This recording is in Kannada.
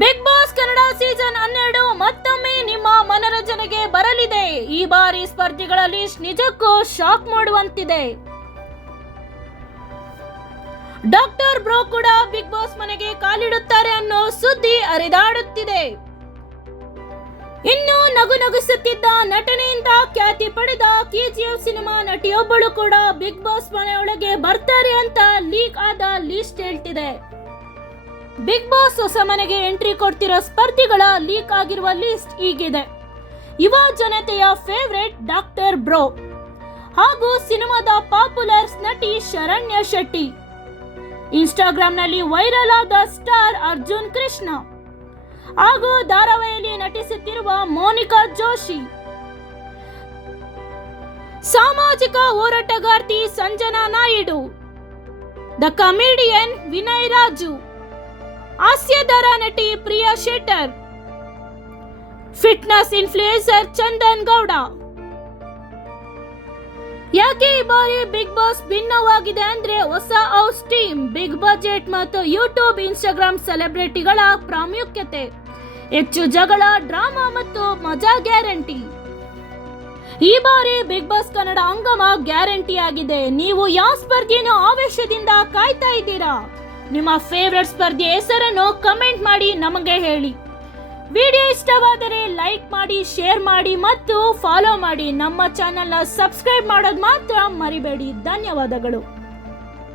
ಬಿಗ್ ಬಾಸ್ ಕನ್ನಡ ಸೀಸನ್ ಹನ್ನೆರಡು ಮತ್ತೊಮ್ಮೆ ನಿಮ್ಮ ಮನರಂಜನೆಗೆ ಬರಲಿದೆ. ಈ ಬಾರಿ ಸ್ಪರ್ಧಿಗಳಲ್ಲಿ ನಿಜಕ್ಕೂ ಶಾಕ್ ಮಾಡುವಂತಿದೆ. ಡಾಕ್ಟರ್ ಬ್ರೋ ಕೂಡ ಬಿಗ್ ಬಾಸ್ ಮನೆಗೆ ಕಾಲಿಡುತ್ತಾರೆ ಅನ್ನೋ ಸುದ್ದಿ ಹರಿದಾಡುತ್ತಿದೆ. ಇನ್ನು ನಗು ನಗುಸುತ್ತಿದ್ದ ನಟನೆಯಿಂದ ಖ್ಯಾತಿ ಪಡೆದ ಕೆಜಿಎಫ್ ಸಿನಿಮಾ ನಟಿಯೊಬ್ಬಳು ಕೂಡ ಬಿಗ್ ಬಾಸ್ ಮನೆಯೊಳಗೆ ಬರ್ತಾರೆ ಅಂತ ಲೀಕ್ ಆದ ಲಿಸ್ಟ್ ಹೇಳ್ತಿದೆ. ಬಿಗ್ ಬಾಸ್ ಹೊಸ ಮನೆಗೆ ಎಂಟ್ರಿ ಕೊಡ್ತಿರೋ ಸ್ಪರ್ಧಿಗಳ ಲೀಕ್ ಆಗಿರುವ ಲಿಸ್ಟ್ ಹೀಗಿದೆ. ಯುವ ಜನತೆಯ ಫೇವರೇಟ್ ಡಾಕ್ಟರ್ ಬ್ರೋ ಹಾಗೂ ಸಿನಿಮಾದ ಪಾಪ್ಯುಲರ್ ನಟಿ ಶರಣ್ಯ ಶೆಟ್ಟಿ. ಇನ್ಸ್ಟಾಗ್ರಾಂನಲ್ಲಿ ವೈರಲ್ ಆದ ಸ್ಟಾರ್ ಅರ್ಜುನ್ ಕೃಷ್ಣ ಹಾಗೂ ಧಾರಾವಾಹಿಯಲ್ಲಿ ನಟಿಸುತ್ತಿರುವ ಮೋನಿಕಾ ಜೋಶಿ. ಸಾಮಾಜಿಕ ಹೋರಾಟಗಾರ್ತಿ Sanjana Naidu. The comedian Vinay Raju. ಹಾಸ್ಯದರ ನಟಿ ಪ್ರಿಯಾ ಶೆಟ್ಟರ್ ಫಿಟ್ನೆಸ್ ಇನ್ಫ್ಲೂಯೆನ್ಸರ್ ಚಂದನ್ ಗೌಡ. ಯಾಕೆ ಈ ಬಾರಿ ಬಿಗ್ ಬಾಸ್ ಭಿನ್ನವಾಗಿದೆ ಅಂದ್ರೆ ಹೊಸ ಹೌಸ್ ಟೀಮ್ ಬಿಗ್ ಬಜೆಟ್ ಮತ್ತು ಯೂಟ್ಯೂಬ್ ಇನ್ಸ್ಟಾಗ್ರಾಮ್ ಸೆಲೆಬ್ರಿಟಿಗಳ ಪ್ರಾಮುಖ್ಯತೆ. ಹೆಚ್ಚು ಜಗಳ ಡ್ರಾಮಾ ಮತ್ತು ಮಜಾ ಗ್ಯಾರಂಟಿ. ಈ ಬಾರಿ ಬಿಗ್ ಬಾಸ್ ಕನ್ನಡ ಅಂಗಮ ಗ್ಯಾರಂಟಿ ಆಗಿದೆ ನೀವು ಯಾವ ಸ್ಪರ್ಧೆಯನ್ನು ಆವೇಶದಿಂದ ಕಾಯ್ತಾ ಇದ್ದೀರಾ? ನಿಮ್ಮ ಫೇವ್ರೆಟ್ ಸ್ಪರ್ಧೆ ಹೆಸರನ್ನು ಕಮೆಂಟ್ ಮಾಡಿ ನಮಗೆ ಹೇಳಿ. ವಿಡಿಯೋ ಇಷ್ಟವಾದರೆ ಲೈಕ್ ಮಾಡಿ ಶೇರ್ ಮಾಡಿ ಮತ್ತು ಫಾಲೋ ಮಾಡಿ. ನಮ್ಮ ಚಾನೆಲ್ನ ಸಬ್ಸ್ಕ್ರೈಬ್ ಮಾಡೋದು ಮಾತ್ರ ಮರಿಬೇಡಿ. ಧನ್ಯವಾದಗಳು.